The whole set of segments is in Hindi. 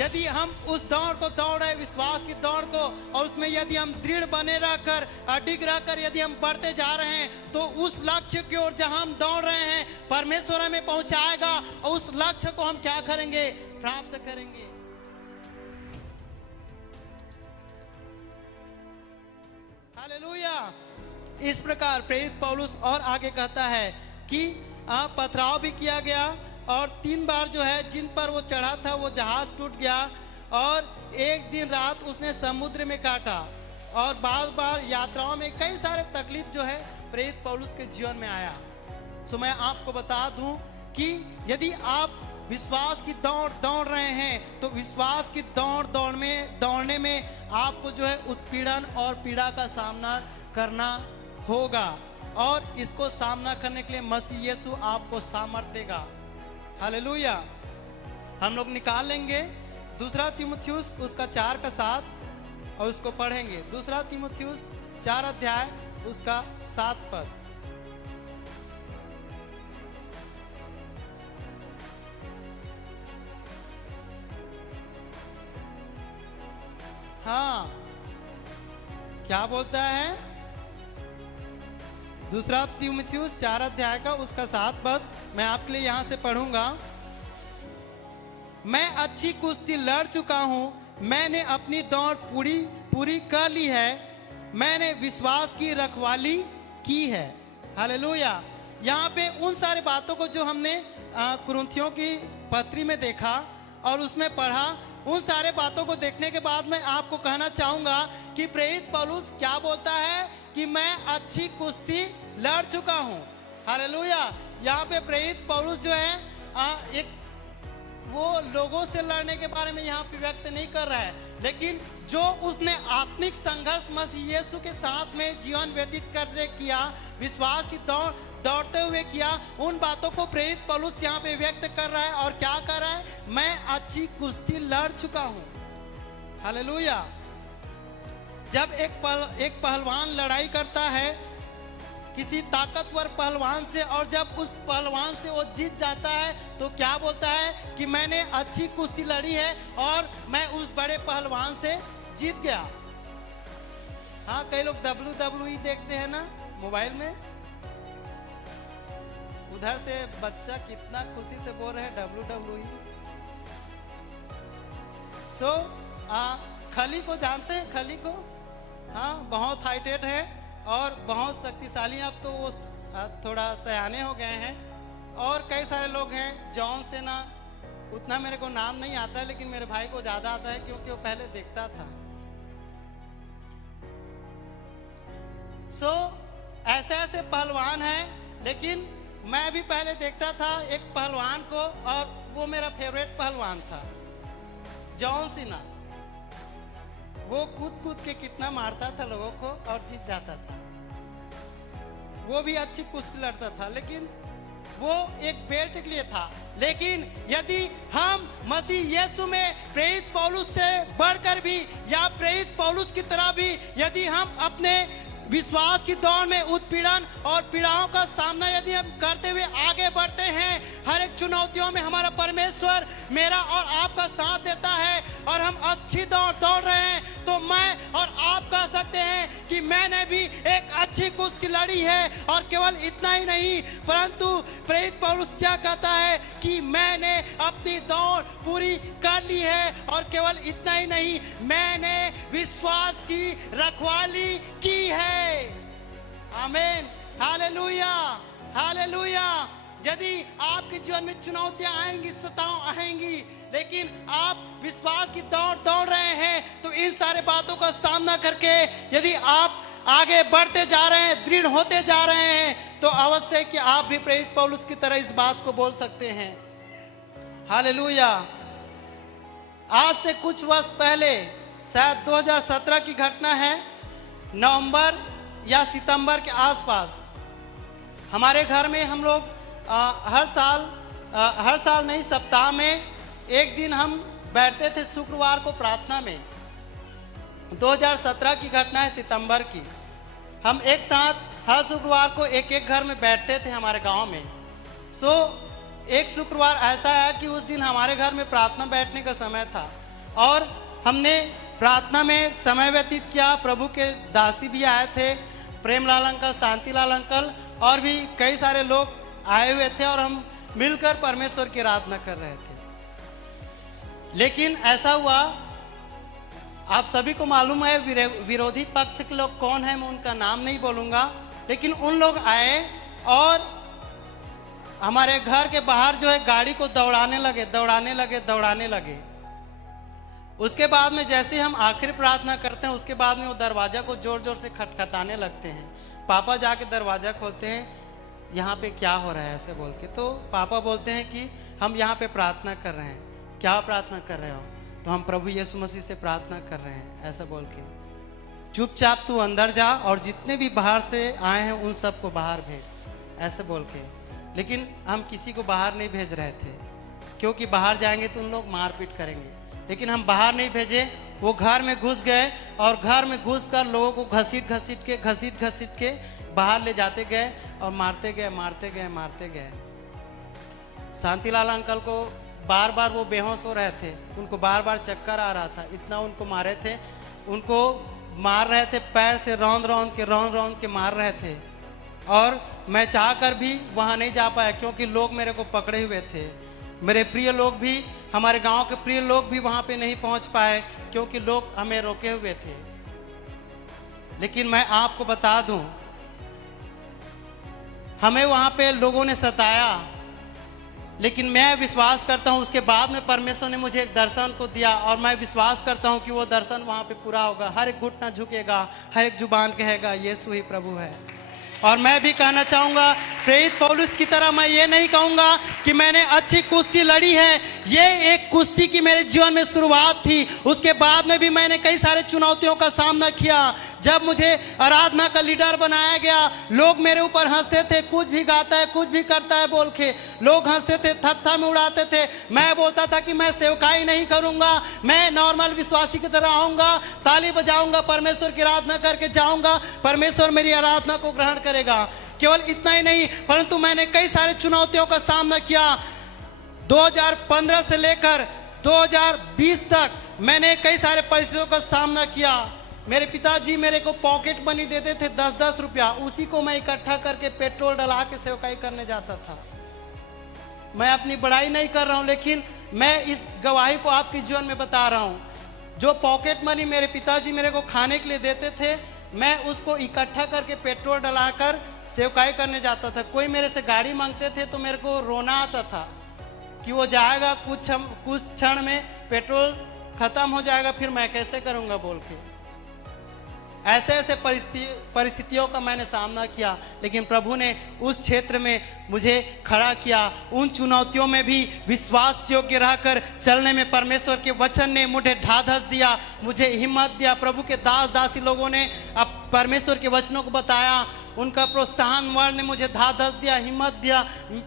यदि हम उस दौड़ को दौड़ रहे, विश्वास की दौड़ को, और उसमें यदि हम दृढ़ बने रहकर, अडिग रहकर यदि हम बढ़ते जा रहे हैं, तो उस लक्ष्य की ओर जहां हम दौड़ रहे हैं परमेश्वर हमें पहुंचाएगा और उस लक्ष्य को हम क्या करेंगे? प्राप्त करेंगे। हालेलुया। इस प्रकार प्रेरित पौलुस और आगे कहता है कि पथराव भी किया गया और 3 बार जो है जिन पर वो चढ़ा था वो जहाज टूट गया और एक दिन रात उसने समुद्र में काटा और बार बार यात्राओं में कई सारे तकलीफ जो है प्रेरित पौलुस के जीवन में आया। सो मैं आपको बता दूं कि यदि आप विश्वास की दौड़ रहे हैं तो विश्वास की दौड़ने में आपको जो है उत्पीड़न और पीड़ा का सामना करना होगा और इसको सामना करने के लिए मसीह यीशु आपको सामर्थ्य देगा। हालेलुया। हम लोग निकाल लेंगे 2 तीमुथियुस उसका 4:7 और उसको पढ़ेंगे। 2 तीमुथियुस 4 अध्याय उसका 7 पद। हाँ, क्या बोलता है? 2 तीमुथियुस 4 अध्याय का उसका 7 पद मैं आपके लिए यहां से पढ़ूंगा। मैं अच्छी कुश्ती लड़ चुका हूं, मैंने अपनी दौड़ पूरी कर ली है, मैंने विश्वास की रखवाली की है। हालेलुया। यहाँ पे उन सारे बातों को जो हमने कुरिन्थियों की पत्री में देखा और उसमें पढ़ा, उन सारे बातों को देखने के बाद मैं आपको कहना चाहूंगा कि प्रेरित पौलुस क्या बोलता है कि मैं अच्छी कुश्ती लड़ चुका हूं। हालेलुया। यहाँ पे प्रेरित पौलुस जो है एक वो लोगों से लड़ने के बारे में यहाँ पे व्यक्त नहीं कर रहा है, लेकिन जो उसने आत्मिक संघर्ष मसीह यीशु के साथ में जीवन व्यतीत करने किया, विश्वास की दौड़ते हुए किया, उन बातों को प्रेरित पौलुस यहाँ पे व्यक्त कर रहा है और क्या कर रहा है? मैं अच्छी कुश्ती लड़ चुका हूँ। हालेलुया। जब एक पहलवान लड़ाई करता है किसी ताकतवर पहलवान से और जब उस पहलवान से वो जीत जाता है तो क्या बोलता है कि मैंने अच्छी कुश्ती लड़ी है और मैं उस बड़े पहलवान से जीत गया। हाँ, कई लोग WWE देखते हैं ना मोबाइल में, उधर से बच्चा कितना खुशी से बोल रहे हैं WWE। खली को जानते हैं? खली को? हाँ, बहुत हाईटेड है और बहुत शक्तिशाली। अब तो वो थोड़ा सयाने हो गए हैं और कई सारे लोग हैं। जॉन सेना, उतना मेरे को नाम नहीं आता है लेकिन मेरे भाई को ज़्यादा आता है क्योंकि वो पहले देखता था। ऐसे ऐसे पहलवान हैं, लेकिन मैं भी पहले देखता था एक पहलवान को और वो मेरा फेवरेट पहलवान था, जॉन सीना। वो कूद के कितना मारता था लोगों को और जीत जाता था। वो भी अच्छी कुश्ती लड़ता था, लेकिन वो एक बेल्ट के लिए था। लेकिन यदि हम मसीह यीशु में प्रेरित पौलुस से बढ़कर भी या प्रेरित पौलुस की तरह भी यदि हम अपने विश्वास की दौड़ में उत्पीड़न और पीड़ाओं का सामना यदि हम करते हुए आगे बढ़ते हैं, हर एक चुनौतियों में हमारा परमेश्वर मेरा और आपका साथ देता है और हम अच्छी दौड़ रहे हैं, तो मैं और आप कह सकते हैं कि मैंने भी एक अच्छी कुश्ती लड़ी है। और केवल इतना ही नहीं, परंतु प्रेरित पौलुस क्या कहता है कि मैंने अपनी दौड़ पूरी कर ली है और केवल इतना ही नहीं, मैंने विश्वास की रखवाली की है। आमीन। हालेलुया। हालेलुया। यदि आपके जीवन में चुनौतियां आएंगी, सताव आएंगी, लेकिन आप विश्वास की दौड़ रहे हैं, तो इन सारे बातों का सामना करके यदि आप आगे बढ़ते जा रहे हैं, दृढ़ होते जा रहे हैं, तो अवश्य है कि आप भी प्रेरित पौलुस की तरह इस बात को बोल सकते हैं। हालेलुया। आज से कुछ वर्ष पहले, शायद 2017 की घटना है, नवंबर या सितंबर के आसपास हमारे घर में हम लोग हर साल नहीं, सप्ताह में एक दिन हम बैठते थे शुक्रवार को प्रार्थना में। 2017 की घटना है, सितंबर की। हम एक साथ हर शुक्रवार को एक घर में बैठते थे हमारे गांव में। एक शुक्रवार ऐसा आया कि उस दिन हमारे घर में प्रार्थना बैठने का समय था और हमने प्रार्थना में समय व्यतीत किया। प्रभु के दासी भी आए थे, प्रेमलाल अंकल, शांतिलाल अंकल और भी कई सारे लोग आए हुए थे और हम मिलकर परमेश्वर की आराधना कर रहे थे। लेकिन ऐसा हुआ, आप सभी को मालूम है विरोधी पक्ष के लोग कौन है, मैं उनका नाम नहीं बोलूंगा, लेकिन उन लोग आए और हमारे घर के बाहर जो है गाड़ी को दौड़ाने लगे। उसके बाद में जैसे हम आखिरी प्रार्थना करते हैं, उसके बाद में वो दरवाजा को जोर जोर से खटखटाने लगते हैं। पापा जाके दरवाजा खोलते हैं, यहाँ पे क्या हो रहा है ऐसे बोल के। तो पापा बोलते हैं कि हम यहाँ पे प्रार्थना कर रहे हैं। क्या प्रार्थना कर रहे हो? तो हम प्रभु यीशु मसीह से प्रार्थना कर रहे हैं ऐसा बोल के। चुपचाप तू अंदर जा और जितने भी बाहर से आए हैं उन सबको बाहर भेज ऐसे बोल के। लेकिन हम किसी को बाहर नहीं भेज रहे थे, क्योंकि बाहर जाएंगे तो उन लोग मारपीट करेंगे। लेकिन हम बाहर नहीं भेजे, वो घर में घुस गए और घर में घुस कर लोगों को घसीट के बाहर ले जाते गए और मारते गए। शांतिलाल अंकल को बार बार वो बेहोश हो रहे थे, उनको बार बार चक्कर आ रहा था, इतना उनको मारे थे। उनको मार रहे थे, पैर से रौंद के मार रहे थे। और मैं चाह कर भी वहाँ नहीं जा पाया, क्योंकि लोग मेरे को पकड़े हुए थे। मेरे प्रिय लोग भी, हमारे गांव के प्रिय लोग भी वहाँ पे नहीं पहुँच पाए, क्योंकि लोग हमें रोके हुए थे। लेकिन मैं आपको बता दूं, हमें वहाँ पे लोगों ने सताया, लेकिन मैं विश्वास करता हूँ उसके बाद में परमेश्वर ने मुझे एक दर्शन को दिया और मैं विश्वास करता हूँ कि वो दर्शन वहाँ पे पूरा होगा। हर एक घुटना झुकेगा, हर एक जुबान कहेगा यीशु ही प्रभु है। और मैं भी कहना चाहूँगा, प्रेरित पौलुस की तरह मैं ये नहीं कहूँगा कि मैंने अच्छी कुश्ती लड़ी है। ये एक कुश्ती की मेरे जीवन में शुरुआत थी। उसके बाद में भी मैंने कई सारे चुनौतियों का सामना किया। जब मुझे आराधना का लीडर बनाया गया, लोग मेरे ऊपर हंसते थे, कुछ भी गाता है, कुछ भी करता है बोल के लोग हंसते थे, थप्था में उड़ाते थे। मैं बोलता था कि मैं सेवकाई नहीं करूँगा, मैं नॉर्मल विश्वासी की तरह आऊँगा, ताली बजाऊँगा, परमेश्वर की आराधना करके जाऊँगा, परमेश्वर मेरी आराधना को ग्रहण करेगा। केवल इतना ही नहीं, परंतु मैंने कई सारे चुनौतियों का सामना किया। 2015 से लेकर 2020 तक मैंने कई सारे परिस्थितियों का सामना किया। मेरे पिताजी मेरे को पॉकेट मनी देते थे 10-10 रुपया, उसी को मैं इकट्ठा करके पेट्रोल डला के सेवकाई करने जाता था। मैं अपनी बड़ाई नहीं कर रहा हूँ, लेकिन मैं इस गवाही को आपके जीवन में बता रहा हूँ। जो पॉकेट मनी मेरे पिताजी मेरे को खाने के लिए देते थे, मैं उसको इकट्ठा करके पेट्रोल डलाकर सेवकाई करने जाता था। कोई मेरे से गाड़ी मांगते थे तो मेरे को रोना आता था कि वो जाएगा, कुछ क्षण में पेट्रोल खत्म हो जाएगा, फिर मैं कैसे करूँगा बोल के। ऐसे परिस्थितियों का मैंने सामना किया, लेकिन प्रभु ने उस क्षेत्र में मुझे खड़ा किया। उन चुनौतियों में भी विश्वास योग्य रहकर चलने में परमेश्वर के वचन ने मुझे ढाढ़स दिया, मुझे हिम्मत दिया। प्रभु के दास दासी लोगों ने अब परमेश्वर के वचनों को बताया, उनका प्रोत्साहन वर्ण ने मुझे ढाढ़स दिया, हिम्मत दिया।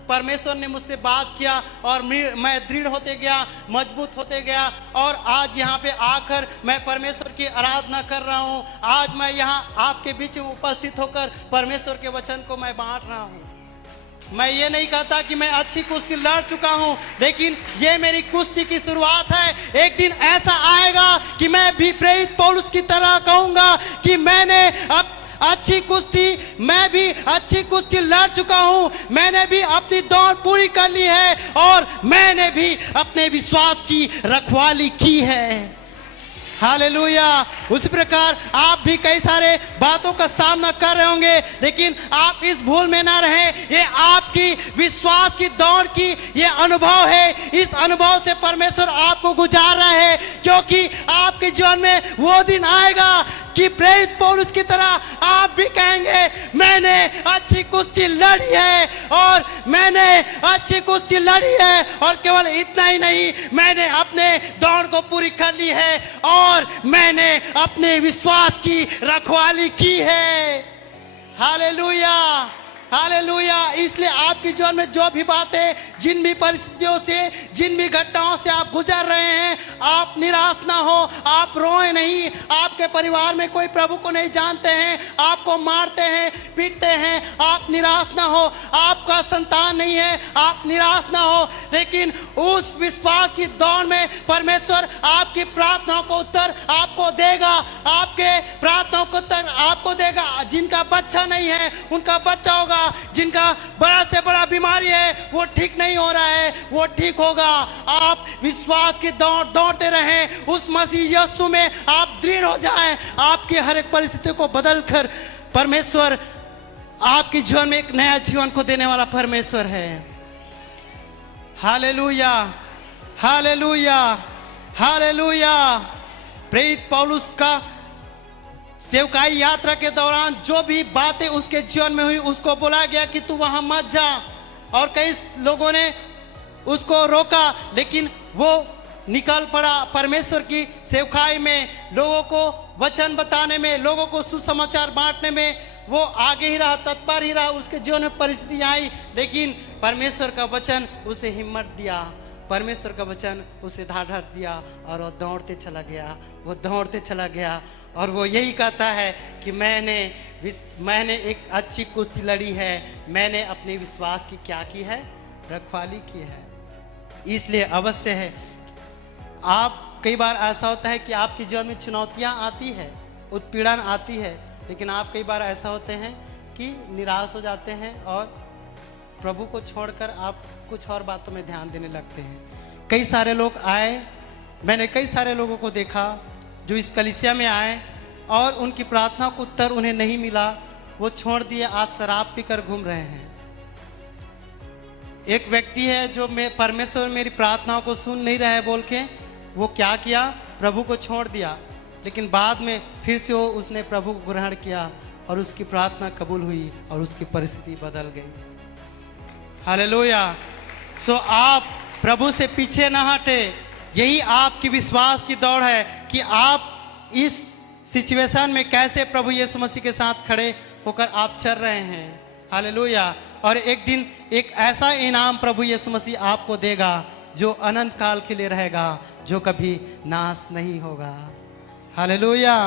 परमेश्वर ने मुझसे बात किया और मैं दृढ़ होते गया, मजबूत होते गया। और आज यहाँ पे आकर मैं परमेश्वर की आराधना कर रहा हूँ। आज मैं यहाँ आपके बीच में उपस्थित होकर परमेश्वर के वचन को मैं बांट रहा हूँ। मैं ये नहीं कहता कि मैं अच्छी कुश्ती लड़ चुका हूँ, लेकिन ये मेरी कुश्ती की शुरुआत है। एक दिन ऐसा आएगा कि मैं भी प्रेरित पौलुस की तरह कहूँगा कि मैं भी अच्छी कुश्ती लड़ चुका हूं, मैंने भी अपनी दौड़ पूरी कर ली है और मैंने भी अपने विश्वास की रखवाली की है। हालेलुया। उसी प्रकार आप भी कई सारे बातों का सामना कर रहे होंगे, लेकिन आप इस भूल में ना रहें। ये आपकी विश्वास की दौड़ की ये अनुभव है। इस अनुभव से परमेश्वर आपको गुजार रहा है, क्योंकि आपके जीवन में वो दिन आएगा कि प्रेरित पौलुस की तरह आप भी कहेंगे, मैंने अच्छी कुश्ती लड़ी है और मैंने अच्छी कुश्ती लड़ी है। और केवल इतना ही नहीं, मैंने अपने दौड़ को पूरी कर ली है और मैंने अपने विश्वास की रखवाली की है। Hallelujah, hallelujah. इसलिए आपके जीवन में जो भी बातें, जिन भी परिस्थितियों से, जिन भी घटनाओं से आप गुजर रहे हैं, आप निराश ना हो, आप रोए नहीं। आपके परिवार में कोई प्रभु को नहीं जानते हैं, आपको मारते हैं, पीटते हैं, आप निराश ना हो। आपका संतान नहीं है, आप निराश ना हो, लेकिन उस विश्वास की दौड़ में परमेश्वर आपकी प्रार्थनाओं को उत्तर आपको देगा, आपके प्रार्थनाओं को उत्तर आपको देगा। जिनका बच्चा नहीं है उनका बच्चा होगा, जिनका बड़ा से बड़ा बीमारी है वो ठीक नहीं हो रहा है वो ठीक होगा। आप विश्वास की दौड़ दौड़ते रहें, उस मसीह यीशु में आप दृढ़ हो जाएं। आपकी हर एक परिस्थिति को बदलकर परमेश्वर आपके जीवन में एक नया जीवन को देने वाला परमेश्वर है। Hallelujah, hallelujah, hallelujah. प्रेरित पौलुस का सेवकाई यात्रा के दौरान जो भी बातें उसके जीवन में हुई उसको बोला गया कि तू वहां मत जा, और कई लोगों ने उसको रोका, लेकिन वो निकल पड़ा परमेश्वर की सेवकाई में, लोगों को वचन बताने में, लोगों को सुसमाचार बांटने में वो आगे ही रहा, तत्पर ही रहा। उसके जीवन में परिस्थितियां आई, लेकिन परमेश्वर का वचन उसे हिम्मत दिया, परमेश्वर का वचन उसे ढाढ़ दिया, और वो दौड़ते चला गया, वो दौड़ते चला गया। और वो यही कहता है कि मैंने एक अच्छी कुश्ती लड़ी है, मैंने अपने विश्वास की क्या की है, रखवाली की है। इसलिए अवश्य है, आप कई बार ऐसा होता है कि आपके जीवन में चुनौतियां आती है, उत्पीड़न आती है, लेकिन आप कई बार ऐसा होते हैं कि निराश हो जाते हैं और प्रभु को छोड़कर आप कुछ और बातों में ध्यान देने लगते हैं। कई सारे लोग आए, मैंने कई सारे लोगों को देखा जो इस कलीसिया में आए और उनकी प्रार्थना को उत्तर उन्हें नहीं मिला, वो छोड़ दिए, आज शराब पीकर घूम रहे हैं। एक व्यक्ति है जो परमेश्वर मेरी प्रार्थनाओं को सुन नहीं रहा है बोल के वो क्या किया, प्रभु को छोड़ दिया, लेकिन बाद में फिर से उसने प्रभु को ग्रहण किया और उसकी प्रार्थना कबूल हुई और उसकी परिस्थिति बदल गई। हालेलुया। सो आप प्रभु से पीछे ना हटे, यही आपकी विश्वास की दौड़ है कि आप इस सिचुएशन में कैसे प्रभु यीशु मसीह के साथ खड़े होकर आप चल रहे हैं। हालेलुया। और एक दिन एक ऐसा इनाम प्रभु यीशु मसीह आपको देगा जो अनंत काल के लिए रहेगा, जो कभी नाश नहीं होगा। हालेलुया।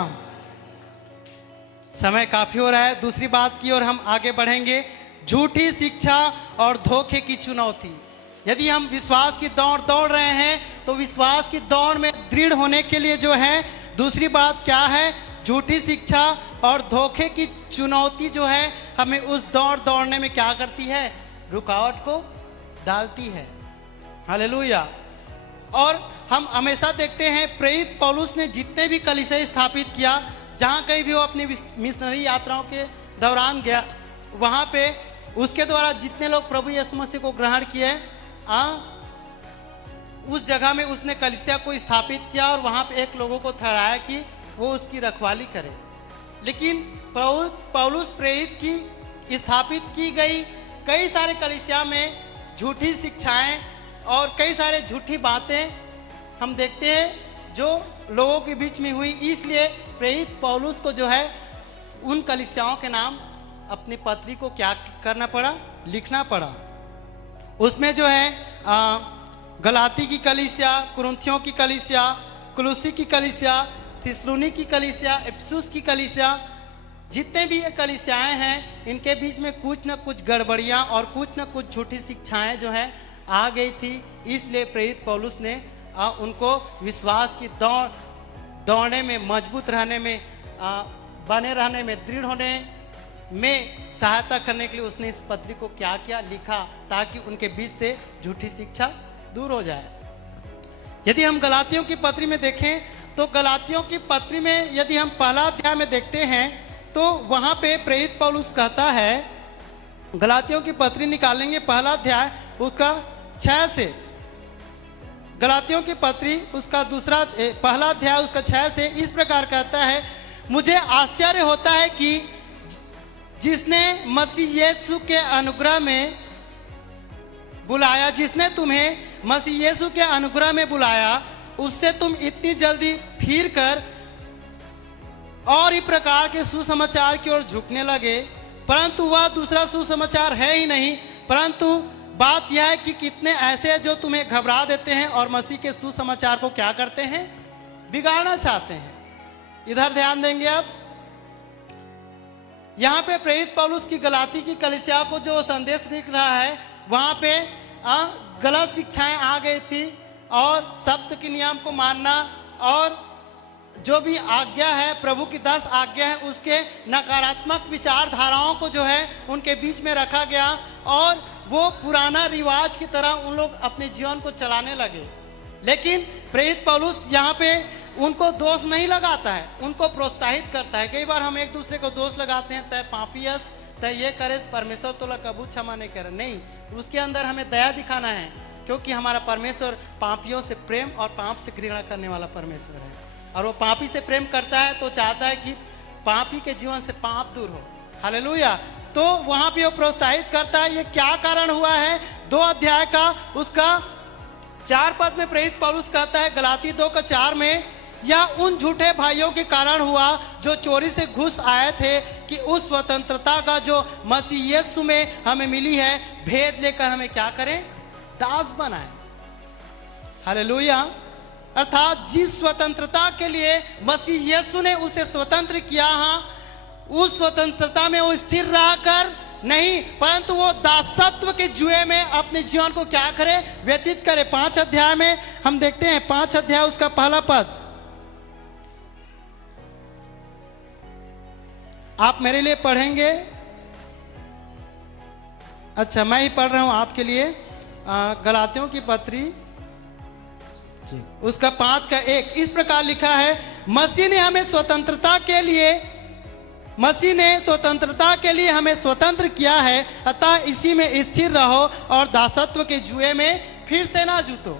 समय काफी हो रहा है, दूसरी बात की ओर हम आगे बढ़ेंगे, झूठी शिक्षा और धोखे की चुनौती। यदि हम विश्वास की दौड़ रहे हैं तो विश्वास की दौड़ में दृढ़ होने के लिए जो है दूसरी बात क्या है, झूठी शिक्षा और धोखे की चुनौती जो है हमें उस दौड़ने में क्या करती है, रुकावट को डालती है। हालेलुया। और हम हमेशा देखते हैं प्रेरित पौलुस ने जितने भी कलीसिया स्थापित किया, जहाँ कहीं भी वो अपनी मिशनरी यात्राओं के दौरान गया, वहाँ पे उसके द्वारा जितने लोग प्रभु यीशु मसीह को ग्रहण किए, उस जगह में उसने कलीसिया को स्थापित किया और वहाँ पे एक लोगों को ठहराया कि वो उसकी रखवाली करे। लेकिन पौलुस प्रेरित की स्थापित की गई कई सारे कलीसिया में झूठी शिक्षाएं और कई सारे झूठी बातें हम देखते हैं जो लोगों के बीच में हुई। इसलिए प्रेरित पौलुस को जो है उन कलीसियाओं के नाम अपनी पत्री को क्या करना पड़ा, लिखना पड़ा। उसमें जो है गलाती की कलीसिया, कुरिन्थियों की कलीसिया, कुलुसी की कलीसिया, थिस्सलुनी की कलीसिया, इफिसुस की कलीसिया, जितने भी ये कलीसियाएं हैं इनके बीच में कुछ न कुछ गड़बड़ियां और कुछ न कुछ झूठी शिक्षाएं जो है आ गई थी। इसलिए प्रेरित पौलुस ने उनको विश्वास की दौड़ने में, मजबूत रहने में, बने रहने में, दृढ़ होने में सहायता करने के लिए उसने इस पत्री को क्या किया, लिखा, ताकि उनके बीच से झूठी शिक्षा दूर हो जाए। यदि हम गलातियों की पत्री में देखें तो गलातियों की पत्री में यदि हम पहला अध्याय में देखते हैं तो वहां पे प्रेरित पौलुस कहता है, गलातियों की पत्री निकालेंगे पहला अध्याय उसका 6 से, गलातियों की पत्री उसका पहला अध्याय उसका 6 से इस प्रकार कहता है, मुझे आश्चर्य होता है कि जिसने मसीह यीशु के अनुग्रह में बुलाया, जिसने तुम्हें मसीह यीशु के अनुग्रह में बुलाया, उससे तुम इतनी जल्दी फिर कर और ही प्रकार के सुसमाचार की ओर झुकने लगे, परंतु वह दूसरा सुसमाचार है ही नहीं, परंतु बात यह है कि कितने ऐसे हैं जो तुम्हें घबरा देते हैं और मसीह के सुसमाचार को क्या करते हैं, बिगाड़ना चाहते हैं। इधर ध्यान देंगे आप, यहाँ पे प्रेरित पौलुस की गलाती की कलीसिया को जो संदेश लिख रहा है, वहाँ पे गलत शिक्षाएं आ गई थी और सप्त के नियम को मानना और जो भी आज्ञा है, प्रभु की 10 आज्ञा है, उसके नकारात्मक विचारधाराओं को जो है उनके बीच में रखा गया और वो पुराना रिवाज की तरह उन लोग अपने जीवन को चलाने लगे। लेकिन प्रेरित पौलुस यहाँ पे उनको दोष नहीं लगाता है, उनको प्रोत्साहित करता है। कई बार हम एक दूसरे को दोष लगाते हैं, तय पापियस, तय ये करे, परमेश्वर तो कबू क्षमा नहीं करे। नहीं, उसके अंदर हमें दया दिखाना है, क्योंकि हमारा परमेश्वर पापियों से प्रेम और पाप से घृणा करने वाला परमेश्वर है। और वो पापी से प्रेम करता है तो चाहता है कि पापी के जीवन से पाप दूर हो। हालेलुया। तो वहां पे वो प्रोत्साहित करता है। ये क्या कारण हुआ है? 2 अध्याय का उसका 4 पद में प्रेरित पौलुस कहता है, गलाती 2:4 में, या उन झूठे भाइयों के कारण हुआ जो चोरी से घुस आए थे कि उस स्वतंत्रता का जो मसीह यीशु में हमें मिली है, भेद लेकर हमें क्या करें? दास बनाए। हालेलुया। अर्थात जिस स्वतंत्रता के लिए मसीह यीशु ने उसे स्वतंत्र किया, उस स्वतंत्रता में वो स्थिर रहकर नहीं, परंतु वो दासत्व के जुए में अपने जीवन को क्या करे? व्यतीत करे। 5 अध्याय में हम देखते हैं, 5 अध्याय उसका पहला पद, आप मेरे लिए पढ़ेंगे? अच्छा, मैं ही पढ़ रहा हूं आपके लिए। गलातियों की पत्री उसका 5:1 इस प्रकार लिखा है, मसीह ने स्वतंत्रता के लिए हमें स्वतंत्र किया है, अतः इसी में स्थिर रहो और दासत्व के जुए में फिर से ना जूतो।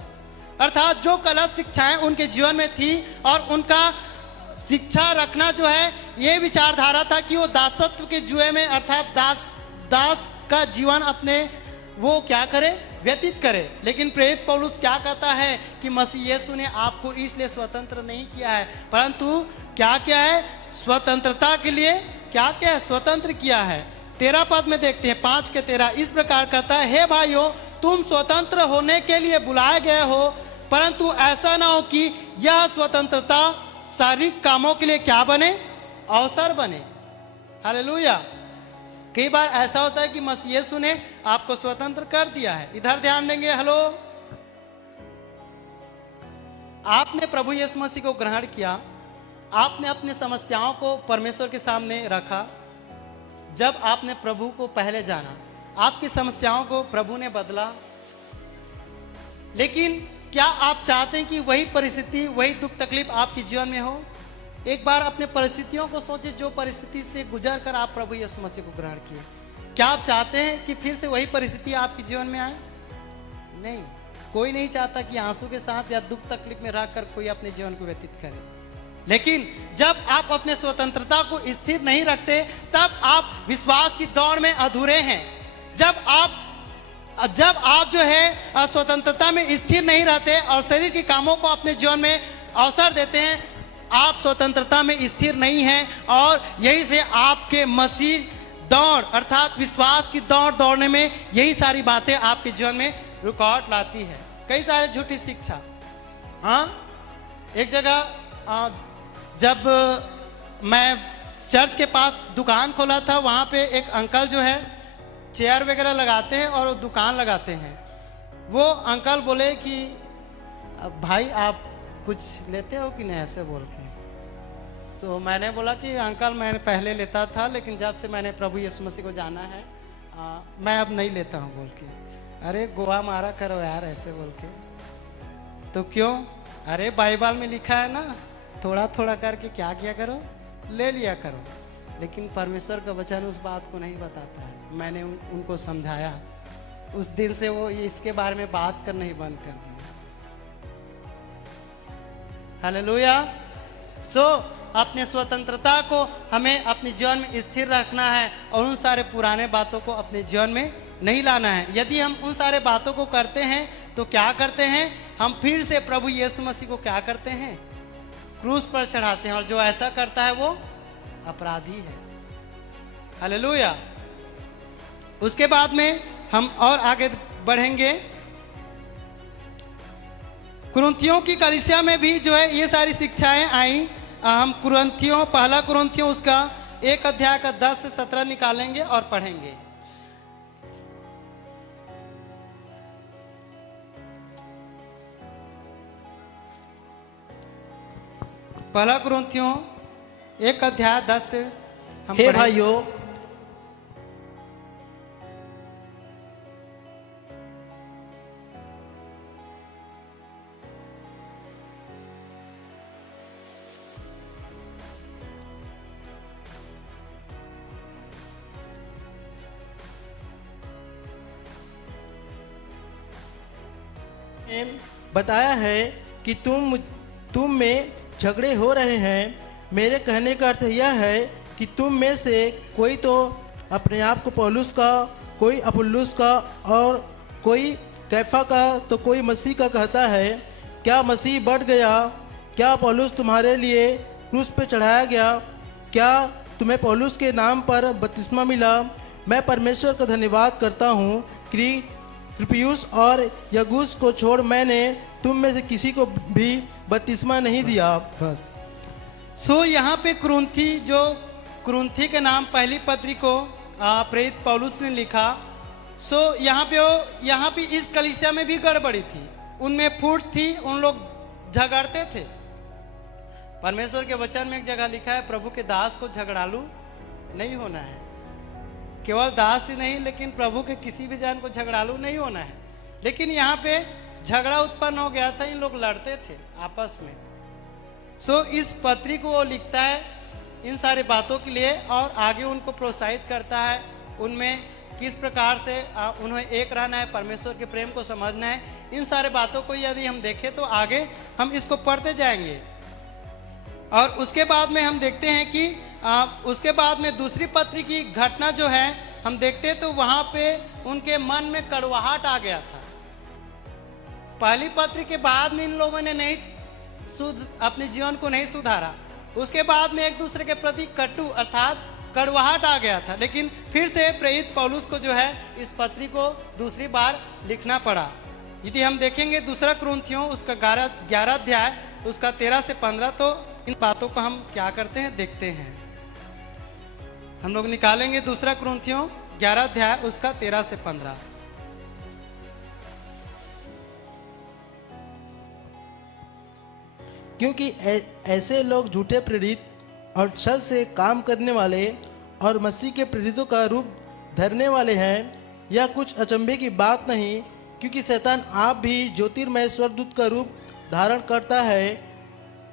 अर्थात जो गलत शिक्षाएं उनके जीवन में थी और उनका शिक्षा रखना जो है, ये विचारधारा था कि वो दासत्व के जुए में, अर्थात दास का जीवन अपने वो क्या करे? व्यतीत करे। लेकिन प्रेरित पौलुस क्या कहता है कि मसीह यीशु ने आपको इसलिए स्वतंत्र नहीं किया है, परंतु क्या क्या है? स्वतंत्रता के लिए क्या क्या है? स्वतंत्र किया है। 13 पद में देखते हैं, 5:13 इस प्रकार कहता है, हे भाइयों, तुम स्वतंत्र होने के लिए बुलाए गए हो, परंतु ऐसा ना हो कि यह स्वतंत्रता शारीरिक कामों के लिए क्या बने? अवसर बने। हालेलुया। कई बार ऐसा होता है कि मसीह यीशु ने आपको स्वतंत्र कर दिया है। इधर ध्यान देंगे। हेलो, आपने प्रभु यीशु मसीह को ग्रहण किया, आपने अपनी समस्याओं को परमेश्वर के सामने रखा। जब आपने प्रभु को पहले जाना, आपकी समस्याओं को प्रभु ने बदला। लेकिन क्या आप चाहते हैं कि वही परिस्थिति, वही दुख तकलीफ आपके जीवन में हो? एक बार अपने परिस्थितियों को सोचिए, जो परिस्थिति से गुजर कर आप प्रभु यीशु मसीह को ग्रहण किए। क्या आप चाहते हैं कि फिर से वही परिस्थिति आपके जीवन में आए? नहीं, कोई नहीं चाहता कि आंसू के साथ या दुख तकलीफ में रहकर कोई अपने जीवन को व्यतीत करे। लेकिन जब आप अपने स्वतंत्रता को स्थिर नहीं रखते, तब आप विश्वास की दौड़ में अधूरे हैं। जब आप जो है स्वतंत्रता में स्थिर नहीं रहते और शरीर के कामों को अपने जीवन में अवसर देते हैं, आप स्वतंत्रता में स्थिर नहीं हैं और यही से आपके मसीह दौड़, अर्थात विश्वास की दौड़ दौड़ने में यही सारी बातें आपके जीवन में रुकावट लाती है। कई सारे झूठी शिक्षा। एक जगह जब मैं चर्च के पास दुकान खोला था, वहाँ पे एक अंकल जो है चेयर वगैरह लगाते हैं और दुकान लगाते हैं। वो अंकल बोले कि भाई आप कुछ लेते हो कि नहीं, ऐसे बोल के। तो मैंने बोला कि अंकल मैंने पहले लेता था, लेकिन जब से मैंने प्रभु यीशु मसीह को जाना है मैं अब नहीं लेता हूँ बोल के। अरे गोवा मारा करो यार, ऐसे बोल के। तो क्यों? अरे बाइबल में लिखा है ना, थोड़ा थोड़ा करके क्या किया करो? ले लिया करो। लेकिन परमेश्वर का वचन उस बात को नहीं बताता है। मैंने उनको समझाया, उस दिन से वो इसके बारे में बात करना ही बंद कर दिया। हालेलुया। अपने स्वतंत्रता को हमें अपने जीवन में स्थिर रखना है और उन सारे पुराने बातों को अपने जीवन में नहीं लाना है। यदि हम उन सारे बातों को करते हैं तो क्या करते हैं? हम फिर से प्रभु यीशु मसीह को क्या करते हैं? क्रूस पर चढ़ाते हैं, और जो ऐसा करता है वो अपराधी है। हालेलुया। उसके बाद में हम और आगे बढ़ेंगे। कुरिन्थियों की कलीसिया में भी जो है ये सारी शिक्षाएं आई। हम पहला कुरिन्थियों उसका एक अध्याय का 10 से 17 निकालेंगे और पढ़ेंगे। पहला कुरिन्थियों 1 अध्याय 10 से हम हे पढ़ेंगे। भाइयों, बताया है कि तुम में झगड़े हो रहे हैं। मेरे कहने का अर्थ यह है कि तुम में से कोई तो अपने आप को पौलुस का, कोई अपुल्लुस का और कोई कैफा का, तो कोई मसीह का कहता है। क्या मसीह बढ़ गया? क्या पौलुस तुम्हारे लिए क्रूस पे चढ़ाया गया? क्या तुम्हें पौलुस के नाम पर बपतिस्मा मिला? मैं परमेश्वर का धन्यवाद करता हूँ कि त्रुपियुस और यगुस को छोड़ मैंने तुम में से किसी को भी बपतिस्मा नहीं दिया। बस यहाँ पे कुरिन्थी के नाम पहली पत्री को प्रेरित पौलुस ने लिखा। यहाँ पे इस कलीसिया में भी गड़बड़ी थी, उनमें फूट थी, उन लोग झगड़ते थे। परमेश्वर के वचन में एक जगह लिखा है, प्रभु के दास को झगड़ालू नहीं होना है। केवल दास ही नहीं, लेकिन प्रभु के किसी भी जन को झगड़ालू नहीं होना है। लेकिन यहाँ पे झगड़ा उत्पन्न हो गया था, इन लोग लड़ते थे आपस में। इस पत्री को वो लिखता है इन सारे बातों के लिए और आगे उनको प्रोत्साहित करता है, उनमें किस प्रकार से उन्हें एक रहना है, परमेश्वर के प्रेम को समझना है। इन सारे बातों को यदि हम देखें तो आगे हम इसको पढ़ते जाएंगे। और उसके बाद में हम देखते हैं कि उसके बाद में दूसरी पत्री की घटना जो है हम देखते हैं, तो वहाँ पे उनके मन में कड़वाहट आ गया था। पहली पत्री के बाद में इन लोगों ने नहीं अपने जीवन को नहीं सुधारा, उसके बाद में एक दूसरे के प्रति कटु अर्थात कड़वाहट आ गया था। लेकिन फिर से प्रेरित पौलुस को जो है इस पत्री को दूसरी बार लिखना पड़ा। यदि हम देखेंगे दूसरा कुरिन्थियों उसका 11 अध्याय उसका 13 से 15, तो इन बातों को हम क्या करते हैं देखते हैं। हम लोग निकालेंगे दूसरा कुरिन्थियों 11 अध्याय उसका 13 से 15। क्योंकि ऐसे लोग झूठे प्रेरित और छल से काम करने वाले और मसीह के प्रेरितों का रूप धरने वाले हैं। यह कुछ अचंभे की बात नहीं, क्योंकि शैतान आप भी ज्योतिर्मय स्वर्गदूत का रूप धारण करता है।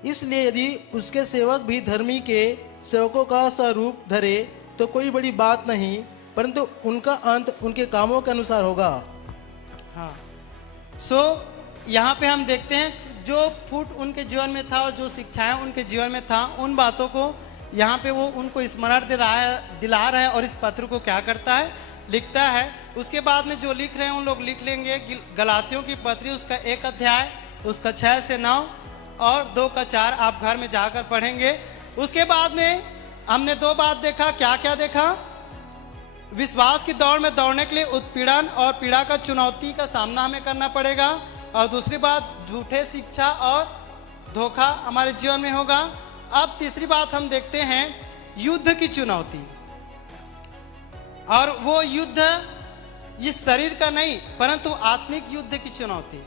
इसलिए यदि उसके सेवक भी धर्मी के सेवकों का स्वरूप धरे तो कोई बड़ी बात नहीं, परंतु उनका अंत उनके कामों के अनुसार होगा। हाँ, यहाँ पे हम देखते हैं जो फूट उनके जीवन में था और जो शिक्षाएं उनके जीवन में था, उन बातों को यहाँ पे वो उनको स्मरण दिला रहा है और इस पत्र को क्या करता है लिखता है। उसके बाद में जो लिख रहे हैं उन लोग लिख लेंगे गलातियों की पत्री उसका 1 अध्याय उसका 6 से 9 और 2 का 4 आप घर में जाकर पढ़ेंगे। उसके बाद में हमने 2 बात देखा। क्या क्या देखा? विश्वास की दौड़ में दौड़ने के लिए उत्पीड़न और पीड़ा का चुनौती का सामना हमें करना पड़ेगा। और दूसरी बात झूठे शिक्षा और धोखा हमारे जीवन में होगा। अब तीसरी बात हम देखते हैं युद्ध की चुनौती, और वो युद्ध इस शरीर का नहीं परंतु आत्मिक युद्ध की चुनौती।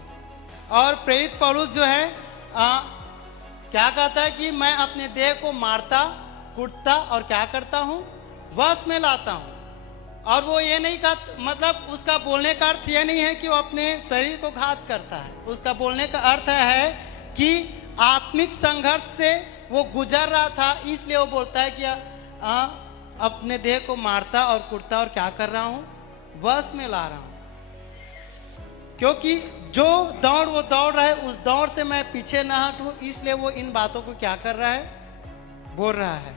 और प्रेरित पौलुस जो है क्या कहता है कि मैं अपने देह को मारता कूटता और क्या करता हूँ वश में लाता हूँ। और वो ये नहीं कहता, मतलब उसका बोलने का अर्थ ये नहीं है कि वो अपने शरीर को घात करता है। उसका बोलने का अर्थ है कि आत्मिक संघर्ष से वो गुजर रहा था, इसलिए वो बोलता है कि अपने देह को मारता और कुटता और क्या कर रहा हूँ वश में ला रहा हूँ। क्योंकि जो दौड़ वो दौड़ रहा है उस दौड़ से मैं पीछे ना हटूं, इसलिए वो इन बातों को क्या कर रहा है बोल रहा है।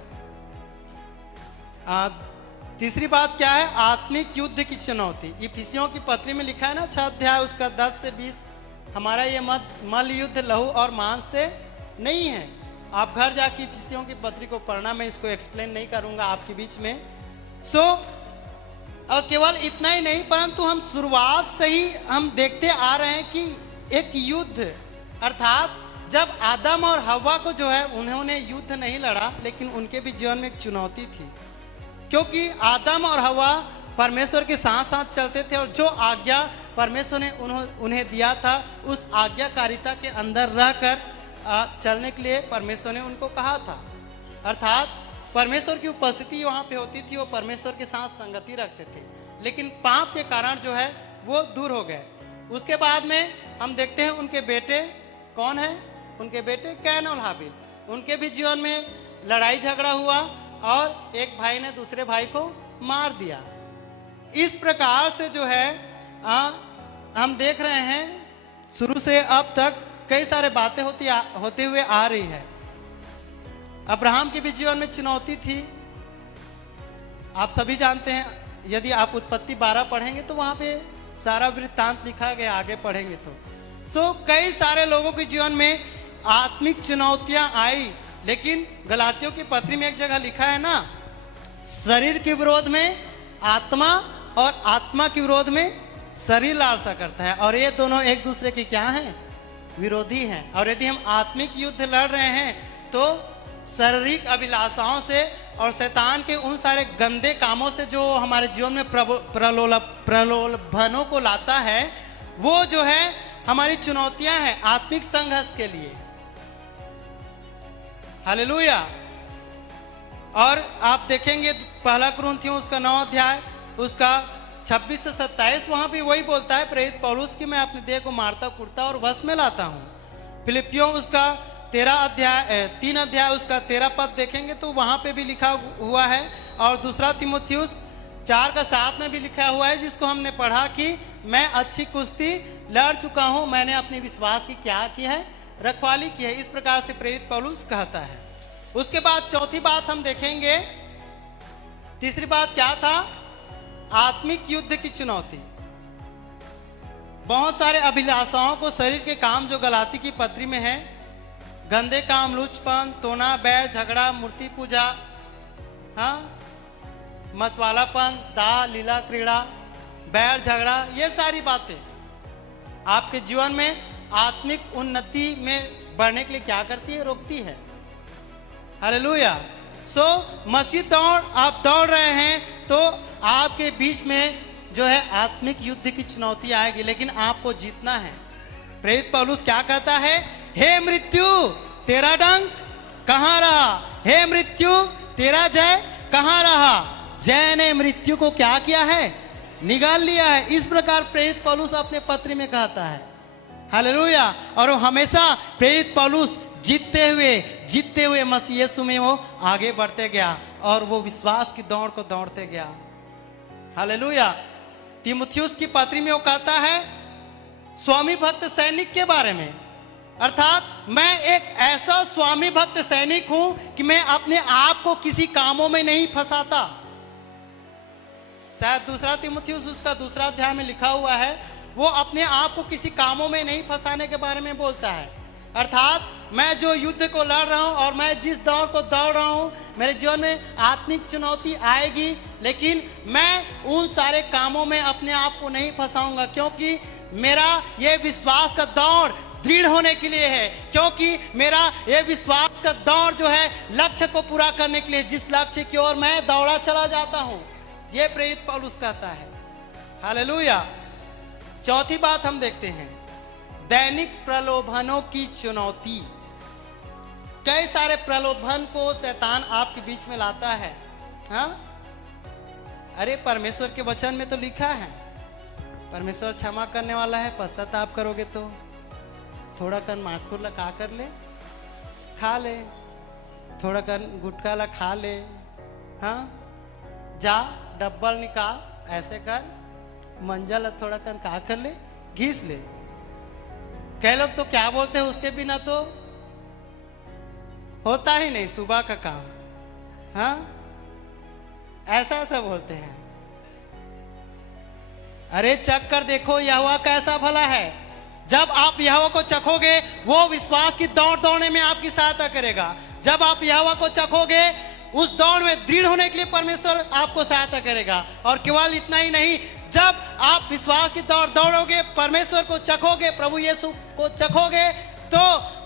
तीसरी बात क्या है? आत्मिक युद्ध की चुनौती। इफिसियों की पत्री में लिखा है ना 6 अध्याय उसका 10 से 20, हमारा ये मल युद्ध लहू और मांस से नहीं है। आप घर जाके इफिसियों की पत्री को पढ़ना, मैं इसको एक्सप्लेन नहीं करूंगा आपके बीच में। और केवल इतना ही नहीं परंतु हम शुरुआत से ही हम देखते आ रहे हैं कि एक युद्ध अर्थात जब आदम और हव्वा को जो है उन्होंने युद्ध नहीं लड़ा, लेकिन उनके भी जीवन में एक चुनौती थी, क्योंकि आदम और हव्वा परमेश्वर के साथ साथ चलते थे और जो आज्ञा परमेश्वर ने उन्हें दिया था उस आज्ञाकारिता के अंदर रहकर चलने के लिए परमेश्वर ने उनको कहा था। अर्थात परमेश्वर की उपस्थिति वहाँ पे होती थी, वो परमेश्वर के साथ संगति रखते थे, लेकिन पाप के कारण जो है वो दूर हो गए। उसके बाद में हम देखते हैं उनके बेटे कौन है, उनके बेटे कैन और हाबिल, उनके भी जीवन में लड़ाई झगड़ा हुआ और एक भाई ने दूसरे भाई को मार दिया। इस प्रकार से जो है हम देख रहे हैं शुरू से अब तक कई सारे बातें होते हुए आ रही है। अब्राहम के भी जीवन में चुनौती थी, आप सभी जानते हैं, यदि आप उत्पत्ति 12 पढ़ेंगे तो वहां पे सारा वृत्तांत लिखा गया, आगे पढ़ेंगे तो कई सारे लोगों के जीवन में आत्मिक चुनौतियां आई, लेकिन गलातियों की पत्री में एक जगह लिखा है ना, शरीर के विरोध में आत्मा और आत्मा के विरोध में शरीर लालसा करता है, और ये दोनों एक दूसरे के क्या हैं, विरोधी हैं। और यदि हम आत्मिक युद्ध लड़ रहे हैं तो शारीरिक अभिलाषाओं से और शैतान के उन सारे गंदे कामों से जो हमारे जीवन में प्रलोभनों को लाता है, वो जो है हमारी चुनौतियां हैं आत्मिक संघर्ष के लिए। हालेलुया। और आप देखेंगे पहला कुरिन्थियों उसका 9 अध्याय उसका 26 से 27, वहां भी वही बोलता है प्रेरित पौलुस कि मैं अपने देह को मारता कुटता और वश में लाता हूं। फिलिपियों उसका 3 अध्याय उसका 13 पद देखेंगे तो वहां पे भी लिखा हुआ है, और दूसरा तीमुथियुस 4 का 7 में भी लिखा हुआ है, जिसको हमने पढ़ा कि मैं अच्छी कुश्ती लड़ चुका हूं, मैंने अपने विश्वास की क्या की है, रखवाली की है। इस प्रकार से प्रेरित पौलुस कहता है। उसके बाद चौथी बात हम देखेंगे, तीसरी बात क्या था, आत्मिक युद्ध की चुनौती। बहुत सारे अभिलाषाओं को, शरीर के काम जो गलाती की पत्री में है, गंदे काम, लुचपन, तोना, बैर, झगड़ा, मूर्ति पूजा, हाँ, मतवालापन, दाह, लीला, क्रीड़ा, बैर, झगड़ा, ये सारी बातें आपके जीवन में आत्मिक उन्नति में बढ़ने के लिए क्या करती है, रोकती है। हालेलुया। मसीह दौड़ आप दौड़ रहे हैं तो आपके बीच में जो है आत्मिक युद्ध की चुनौती आएगी, लेकिन आपको जीतना है। प्रेरित पौलुस क्या कहता है, हे मृत्यु तेरा डंक कहाँ रहा, हे मृत्यु तेरा जय कहाँ रहा। जय ने मृत्यु को क्या किया है, निकाल लिया है। इस प्रकार प्रेरित पौलुस अपने पत्र में कहता है। हालेलुया। और वो हमेशा प्रेरित पौलुस जीतते हुए मसीह यीशु में वो आगे बढ़ते गया और वो विश्वास की दौड़ को दौड़ते गया। हालेलुया। तीमुथियुस की पत्री में वो कहता है स्वामी भक्त सैनिक के बारे में, अर्थात मैं एक ऐसा स्वामी भक्त सैनिक हूं कि मैं अपने आप को किसी कामों में नहीं फंसाता। शायद दूसरा तीमुथियुस उसका 2 अध्याय में लिखा हुआ है, वो अपने आप को किसी कामों में नहीं फंसाने के बारे में बोलता है। अर्थात मैं जो युद्ध को लड़ रहा हूं और मैं जिस दौड़ को दौड़ रहा हूं, मेरे जीवन में आत्मिक चुनौती आएगी, लेकिन मैं उन सारे कामों में अपने आप को नहीं फंसाऊंगा, क्योंकि मेरा ये विश्वास का दौड़ दृढ़ होने के लिए है, क्योंकि मेरा ये विश्वास का दौड़ जो है लक्ष्य को पूरा करने के लिए, जिस लक्ष्य की ओर मैं दौड़ा चला जाता हूं। ये प्रेरित पौलुस कहता है। हालेलुया। चौथी बात हम देखते हैं, दैनिक प्रलोभनों की चुनौती। कई सारे प्रलोभन को शैतान आपके बीच में लाता है। हाँ, अरे परमेश्वर के वचन में तो लिखा है परमेश्वर क्षमा करने वाला है, पश्चाताप करोगे तो थोड़ा कन माखूर ला का कर ले, खा ले, थोड़ा कन गुटखा ला खा ले, हाँ, जा डब्बल निकाल, ऐसे कर, मंजल थोड़ा कन का कर ले, घीस ले। कई लोग तो क्या बोलते हैं, उसके बिना तो होता ही नहीं सुबह का काम। हाँ, ऐसा बोलते हैं। अरे चख कर देखो यहोवा कैसा भला है। जब आप यहोवा को चखोगे, वो विश्वास की दौड़ दौड़ने में आपकी सहायता करेगा। जब आप यहोवा को चखोगे, उस दौड़ में दृढ़ होने के लिए परमेश्वर आपको सहायता करेगा। और केवल इतना ही नहीं, जब आप विश्वास की दौड़ दौड़ोगे, परमेश्वर को चखोगे, प्रभु यीशु को चखोगे, तो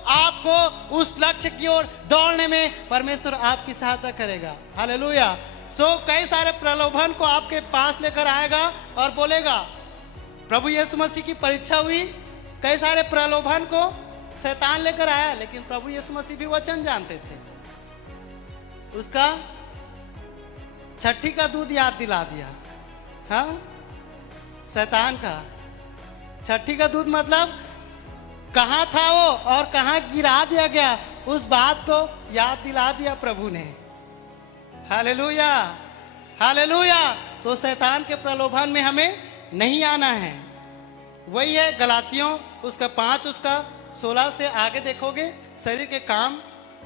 आपको उस लक्ष्य की ओर दौड़ने में परमेश्वर आपकी सहायता करेगा। हालेलुया। कई सारे प्रलोभन को आपके पास लेकर आएगा और बोलेगा, प्रभु यीशु मसीह की परीक्षा हुई, कई सारे प्रलोभन को शैतान लेकर आया, लेकिन प्रभु यीशु मसीह भी वचन जानते थे। उसका छठी का दूध याद दिला दिया। हाँ, शैतान का छठी का दूध मतलब कहाँ था वो और कहाँ गिरा दिया गया, उस बात को याद दिला दिया प्रभु ने। Hallelujah, hallelujah. तो शैतान के प्रलोभन में हमें नहीं आना है। वही है गलातियों उसका 5 उसका 16 से आगे देखोगे, शरीर के काम,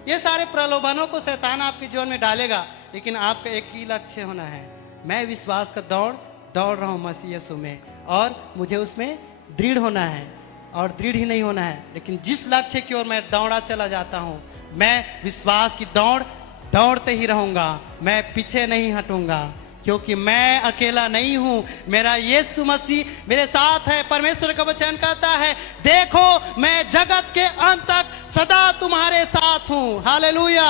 ये सारे प्रलोभनों को शैतान आपके जीवन में डालेगा, लेकिन आपका एक ही लक्ष्य होना है, मैं विश्वास का दौड़ रहा हूँ मसीह यीशु में, और मुझे उसमें दृढ़ होना है। और दृढ़ ही नहीं होना है, लेकिन जिस लक्ष्य की ओर मैं दौड़ा चला जाता हूँ, मैं विश्वास की दौड़ते ही रहूँगा, मैं पीछे नहीं हटूँगा, क्योंकि मैं अकेला नहीं हूँ, मेरा यीशु मसीह मेरे साथ है। परमेश्वर का वचन कहता है, देखो मैं जगत के अंत तक सदा तुम्हारे साथ हूँ। हालेलुया।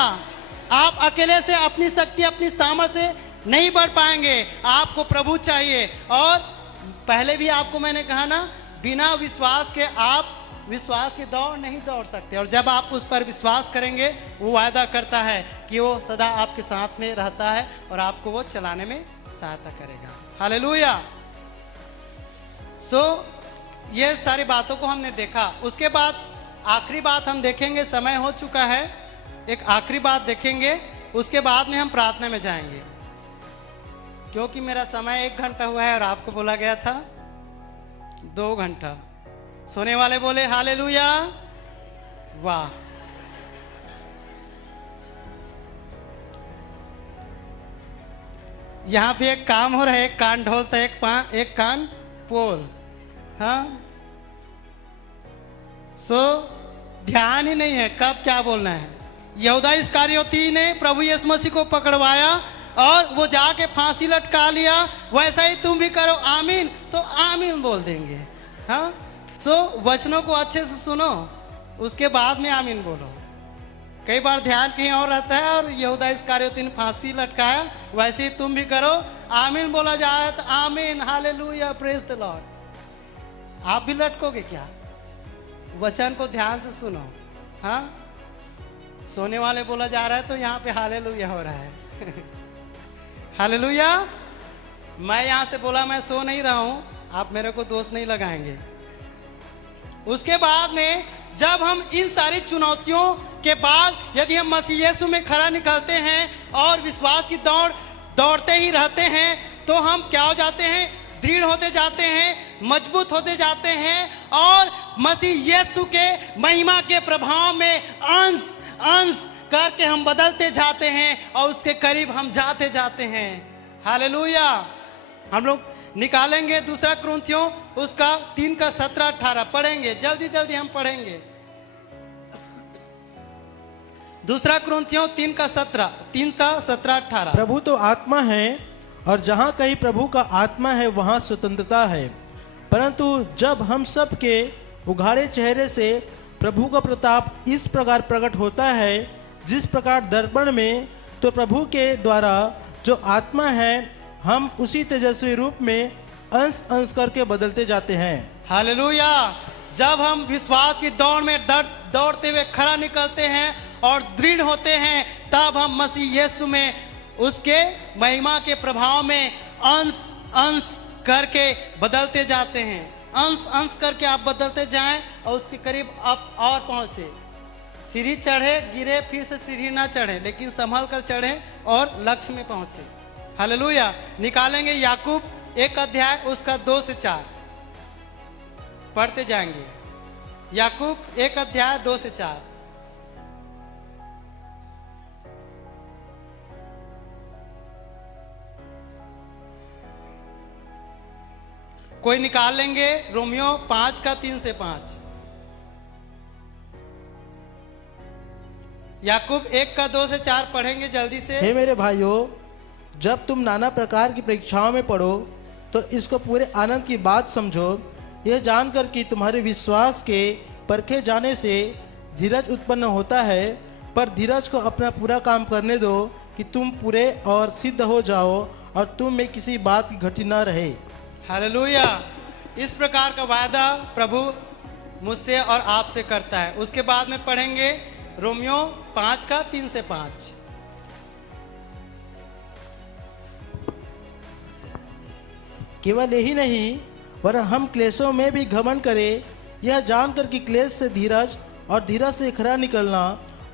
आप अकेले से अपनी शक्ति अपनी सामर्थ्य से नहीं बढ़ पाएंगे, आपको प्रभु चाहिए। और पहले भी आपको मैंने कहा ना, बिना विश्वास के आप विश्वास की दौड़ नहीं दौड़ सकते। और जब आप उस पर विश्वास करेंगे, वो वायदा करता है कि वो सदा आपके साथ में रहता है और आपको वो चलाने में सहायता करेगा। हालेलुया। ये सारी बातों को हमने देखा। उसके बाद आखिरी बात हम देखेंगे, समय हो चुका है, एक आखिरी बात देखेंगे, उसके बाद में हम प्रार्थना में जाएंगे, क्योंकि मेरा समय 1 घंटा हुआ है और आपको बोला गया था 2 घंटा। सोने वाले बोले हालेलुया, वाह। यहाँ पे एक काम हो रहा है, एक कान ढोलता, एक कान पोल। हाँ, ध्यान ही नहीं है कब क्या बोलना है। यहूदा इस्करियोती ने प्रभु यीशु मसीह को पकड़वाया और वो जाके फांसी लटका लिया, वैसा ही तुम भी करो, आमीन, तो आमीन बोल देंगे। हाँ, वचनों को अच्छे से सुनो, उसके बाद में आमीन बोलो। कई बार ध्यान कहीं और रहता है, और यहूदा इस्करियोती ने फांसी लटकाया, वैसे ही तुम भी करो, आमीन बोला जा रहा है तो आमीन, हालेलुया, प्रेज द लॉर्ड। आप भी लटकोगे क्या? वचन को ध्यान से सुनो। हाँ, सोने वाले बोला जा रहा है तो यहाँ पे हालेलुया हो रहा है। हालेलुया। मैं यहाँ से बोला मैं सो नहीं रहा हूँ, आप मेरे को दोष नहीं लगाएंगे। उसके बाद में जब हम इन सारी चुनौतियों के बाद यदि हम मसीह यीशु में खरा निकलते हैं और विश्वास की दौड़ते ही रहते हैं, तो हम क्या हो जाते हैं? दृढ़ होते जाते हैं, मजबूत होते जाते हैं, और मसीह यीशु के महिमा के प्रभाव में अंश करके हम बदलते जाते हैं और उसके करीब हम जाते जाते हैं। हालेलुया। हम लोग निकालेंगे 2 कुरिन्थियों उसका 3 का 17-18 पढ़ेंगे, जल्दी हम पढ़ेंगे। 2 कुरिन्थियों 3 का 17-18। प्रभु तो आत्मा है, और जहाँ कहीं प्रभु का आत्मा है वहाँ स्वतंत्रता है। परंतु जब हम सब के उघाड़े चेहरे से प्रभु का प्रताप इस प्रकार प्रकट होता है, जिस प्रकार दर्पण में, तो प्रभु के द्वारा जो आत्मा है, हम उसी तेजस्वी रूप में अंश करके बदलते जाते हैं। हालेलुया। जब हम विश्वास की दौड़ में दौड़ते हुए खरा निकलते हैं और दृढ़ होते हैं, तब हम मसीह यीशु में उसके महिमा के प्रभाव में अंश करके बदलते जाते हैं। अंश करके आप बदलते जाएं और उसके करीब आप और पहुंचे। सीढ़ी चढ़े, गिरे, फिर से सीढ़ी ना चढ़े, लेकिन संभल कर चढ़े और लक्ष्य में पहुंचे। हालेलुया। निकालेंगे याकूब 1 अध्याय उसका 2 से 4 पढ़ते जाएंगे। याकूब 1 अध्याय 2 से 4। कोई निकाल लेंगे? रोमियो 5 का 3 से 5। याकूब 1 का 2 से 4 पढ़ेंगे जल्दी से। हे मेरे भाइयों, जब तुम नाना प्रकार की परीक्षाओं में पढ़ो, तो इसको पूरे आनंद की बात समझो, यह जानकर कि तुम्हारे विश्वास के परखे जाने से धीरज उत्पन्न होता है, पर धीरज को अपना पूरा काम करने दो कि तुम पूरे और सिद्ध हो जाओ और तुम में किसी बात की घटी न रहे। हालेलुया। इस प्रकार का वायदा प्रभु मुझसे और आपसे करता है। उसके बाद में पढ़ेंगे रोमियो 5 का 3 से 5। केवल यही नहीं, वरन हम क्लेशों में भी घमंड करें, यह जानकर कि क्लेश से धीरज और धीरज से खरा निकलना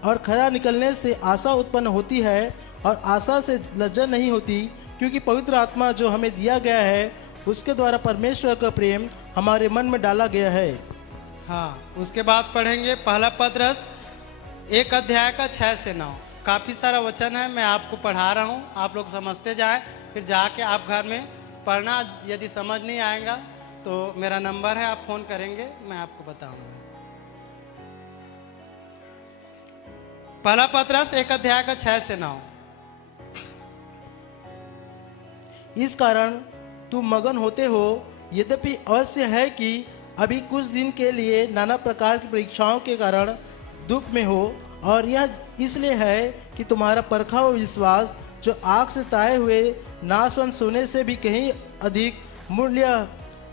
और खरा निकलने से आशा उत्पन्न होती है और आशा से लज्जा नहीं होती, क्योंकि पवित्र आत्मा जो हमें दिया गया है उसके द्वारा परमेश्वर का प्रेम हमारे मन में डाला गया है। हाँ, उसके बाद पढ़ेंगे पहला पत्रस 1 अध्याय का 6 से 9। काफ़ी सारा वचन है, मैं आपको पढ़ा रहा हूँ, आप लोग समझते जाएं, फिर जाके आप घर में पढ़ना। यदि समझ नहीं आएगा तो मेरा नंबर है, आप फ़ोन करेंगे, मैं आपको बताऊंगा। पहला पत्रस 1 अध्याय का 6 से 9। इस कारण तुम मगन होते हो, यद्यपि अवश्य है कि अभी कुछ दिन के लिए नाना प्रकार की परीक्षाओं के कारण दुख में हो, और यह इसलिए है कि तुम्हारा परखा हुआ विश्वास, जो आग से ताए हुए नाशवंत सोने से भी कहीं अधिक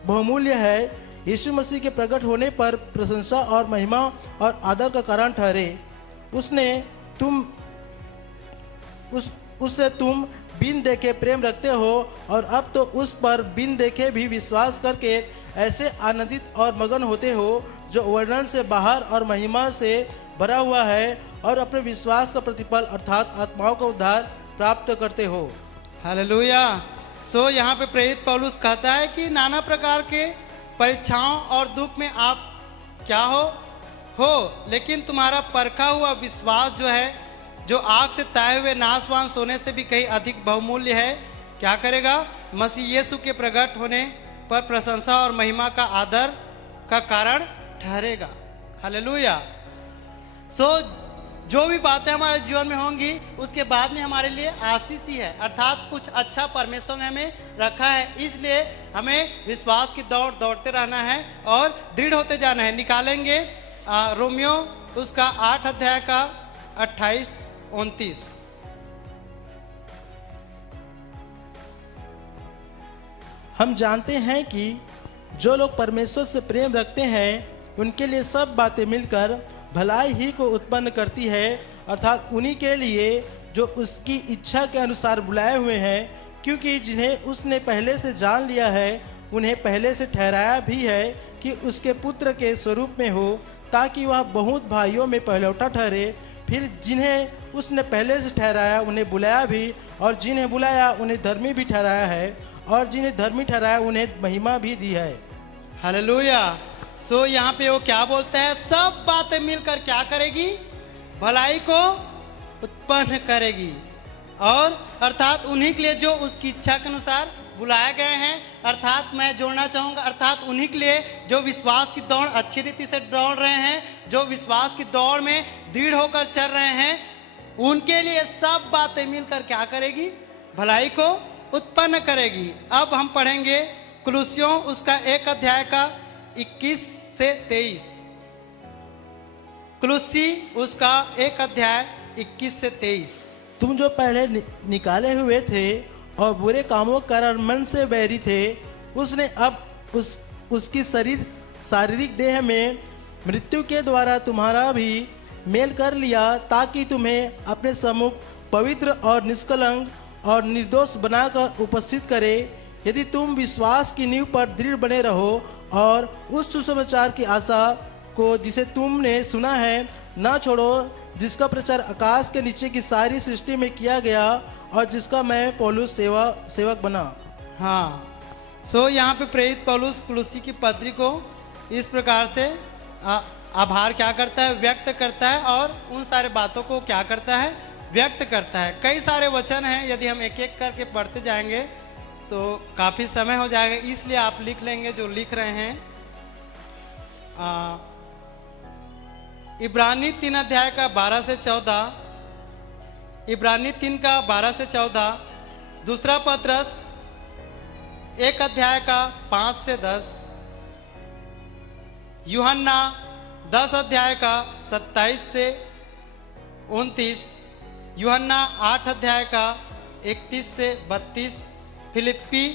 बहुमूल्य है, यीशु मसीह के प्रकट होने पर प्रशंसा और महिमा और आदर का कारण ठहरे। उससे तुम बिन देखे प्रेम रखते हो, और अब तो उस पर बिन देखे भी विश्वास करके ऐसे आनंदित और मगन होते हो जो वर्णन से बाहर और महिमा से भरा हुआ है, और अपने विश्वास का प्रतिफल अर्थात आत्माओं का उद्धार प्राप्त करते हो। हालेलुया। सो यहाँ पे प्रेरित पौलुस कहता है कि नाना प्रकार के परीक्षाओं और दुख में आप क्या हो, लेकिन तुम्हारा परखा हुआ विश्वास जो है, जो आग से ताए हुए नाशवान सोने से भी कहीं अधिक बहुमूल्य है, क्या करेगा? मसीह यीशु के प्रकट होने पर प्रशंसा और महिमा का आदर का कारण ठहरेगा। हालेलुया। सो जो भी बातें हमारे जीवन में होंगी उसके बाद में हमारे लिए आशीष ही है, अर्थात कुछ अच्छा परमेश्वर ने हमें रखा है। इसलिए हमें विश्वास की दौड़ दौड़ते रहना है और दृढ़ होते जाना है। निकालेंगे रोमियो उसका 8 अध्याय का 28-29। हम जानते हैं कि जो लोग परमेश्वर से प्रेम रखते हैं उनके लिए सब बातें मिलकर भलाई ही को उत्पन्न करती है, अर्थात उन्हीं के लिए जो उसकी इच्छा के अनुसार बुलाए हुए हैं, क्योंकि जिन्हें उसने पहले से जान लिया है उन्हें पहले से ठहराया भी है कि उसके पुत्र के स्वरूप में हो, ताकि वह बहुत भाइयों में पहलौठा ठहरे। फिर जिन्हें उसने पहले से ठहराया उन्हें बुलाया भी, और जिन्हें बुलाया उन्हें धर्मी भी ठहराया है, और जिन्हें धर्मी ठहराया उन्हें महिमा भी दी है। हालेलुया। सो यहाँ पे वो क्या बोलता है? सब बातें मिलकर क्या करेगी? भलाई को उत्पन्न करेगी, और अर्थात उन्हीं के लिए जो उसकी इच्छा के अनुसार बुलाए गए हैं, अर्थात मैं जोड़ना चाहूँगा, अर्थात उन्हीं के लिए जो विश्वास की दौड़ अच्छी रीति से दौड़ रहे हैं, जो विश्वास की दौड़ में दृढ़ होकर चल रहे हैं, उनके लिए सब बातें मिलकर क्या करेगी? भलाई को उत्पन्न करेगी। अब हम पढ़ेंगे कुलुस्सियों उसका 1 अध्याय का 21 से 23। कुलुस्सी उसका 1 अध्याय 21 से 23। तुम जो पहले निकाले हुए थे और बुरे कामों के कारण मन से बैरी थे, उसने अब उसकी शारीरिक देह में मृत्यु के द्वारा तुम्हारा भी मेल कर लिया, ताकि तुम्हें अपने सम्मुख पवित्र और निष्कलंक और निर्दोष बनाकर उपस्थित करे। यदि तुम विश्वास की नींव पर दृढ़ बने रहो और उस सुसमाचार की आशा को जिसे तुमने सुना है न छोड़ो, जिसका प्रचार आकाश के नीचे की सारी सृष्टि में किया गया और जिसका मैं पौलुस सेवक बना। हाँ, सो यहाँ पे प्रेरित पौलुस कुलुस्सी की पत्री को इस प्रकार से आभार क्या करता है? व्यक्त करता है, और उन सारे बातों को क्या करता है? व्यक्त करता है। कई सारे वचन हैं, यदि हम एक एक करके पढ़ते जाएंगे तो काफ़ी समय हो जाएगा, इसलिए आप लिख लेंगे जो लिख रहे हैं। इब्रानी 3 अध्याय का 12 से 14, इब्रानी 3 का 12 से 14, दूसरा पत्रस 1 अध्याय का 5 से 10, यूहन्ना 10 अध्याय का 27 से 29, यूहन्ना 8 अध्याय का 31 से 32, फिलिप्पी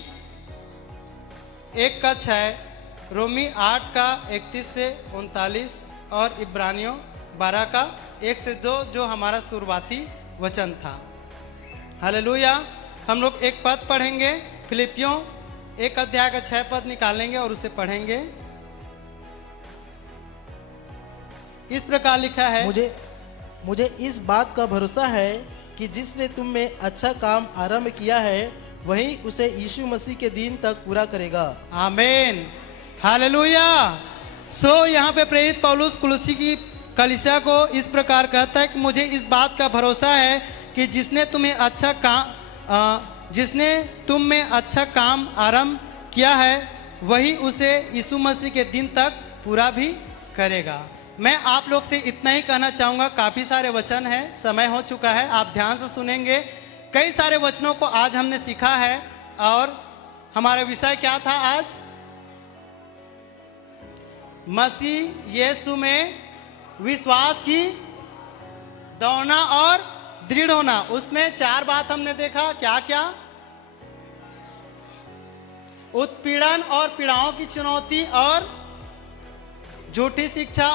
1 का 6, रोमी 8 का 31 से 39 और इब्रानियों 12 का 1 से 2 जो हमारा शुरुआती वचन था। हालेलुया। हम लोग एक पद पढ़ेंगे, फिलिपियों 1 अध्याय का 6 पद निकालेंगे और उसे पढ़ेंगे। इस प्रकार लिखा है, मुझे इस बात का भरोसा है कि जिसने तुम में अच्छा काम आरंभ किया है वही उसे यीशु मसीह के दिन तक पूरा करेगा। आमीन, हालेलुया। यहाँ पे प्रेरित पौलुस कुलुस्सी की कलीसिया को इस प्रकार कहता है कि मुझे इस बात का भरोसा है कि जिसने तुम में अच्छा काम आरंभ किया है वही उसे यीशु मसीह के दिन तक पूरा भी करेगा। मैं आप लोग से इतना ही कहना चाहूँगा, काफ़ी सारे वचन हैं, समय हो चुका है, आप ध्यान से सुनेंगे। कई सारे वचनों को आज हमने सीखा है और हमारा विषय क्या था आज? मसीह यीशु में विश्वास की दौड़ना और दृढ़ होना। उसमें 4 बात हमने देखा, क्या क्या? उत्पीड़न और पीड़ाओं की चुनौती और झूठी शिक्षा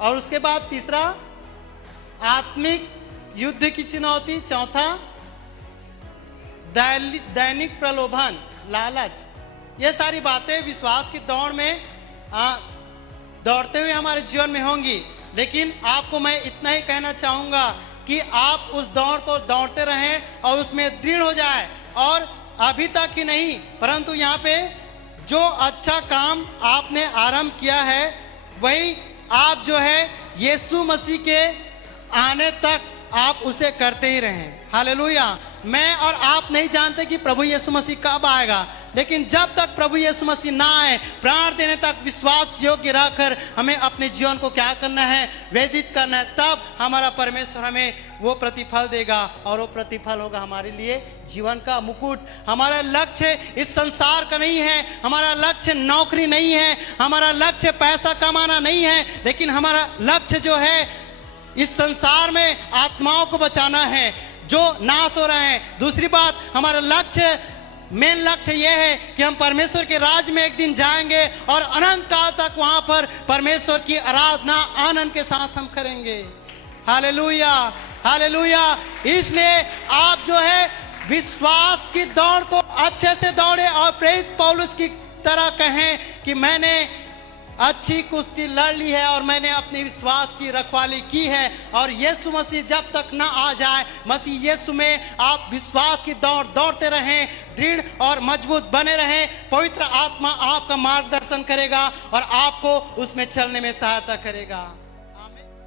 और उसके बाद तीसरा आत्मिक युद्ध की चुनौती, चौथा दैनिक प्रलोभन, लालच। ये सारी बातें विश्वास की दौड़ में दौड़ते हुए हमारे जीवन में होंगी। लेकिन आपको मैं इतना ही कहना चाहूँगा कि आप उस दौड़ को दौड़ते रहें और उसमें दृढ़ हो जाए। और अभी तक ही नहीं, परंतु यहाँ पे जो अच्छा काम आपने आरंभ किया है वही आप जो है यीशु मसीह के आने तक आप उसे करते ही रहें। हालेलुया। मैं और आप नहीं जानते कि प्रभु यीशु मसीह कब आएगा, लेकिन जब तक प्रभु यीशु मसीह ना आए, प्राण देने तक विश्वास योग्य रहकर हमें अपने जीवन को क्या करना है? व्यतीत करना है। तब हमारा परमेश्वर हमें वो प्रतिफल देगा और वो प्रतिफल होगा हमारे लिए जीवन का मुकुट। हमारा लक्ष्य इस संसार का नहीं है, हमारा लक्ष्य नौकरी नहीं है, हमारा लक्ष्य पैसा कमाना नहीं है, लेकिन हमारा लक्ष्य जो है इस संसार में आत्माओं को बचाना है जो नाश हो रहे हैं। दूसरी बात, हमारा मेन लक्ष्य यह है कि हम परमेश्वर के राज में एक दिन जाएंगे और अनंत काल तक वहां पर परमेश्वर की आराधना आनंद के साथ हम करेंगे। Hallelujah, hallelujah. इसलिए आप जो है विश्वास की दौड़ को अच्छे से दौड़े और प्रेरित पौलुस की तरह कहें कि मैंने अच्छी कुश्ती लड़ ली है और मैंने अपने विश्वास की रखवाली की है। और यीशु मसीह जब तक ना आ जाए, मसीह यीशु में आप विश्वास की दौड़ दौड़ते रहें, दृढ़ और मजबूत बने रहें। पवित्र आत्मा आपका मार्गदर्शन करेगा और आपको उसमें चलने में सहायता करेगा। आमीन।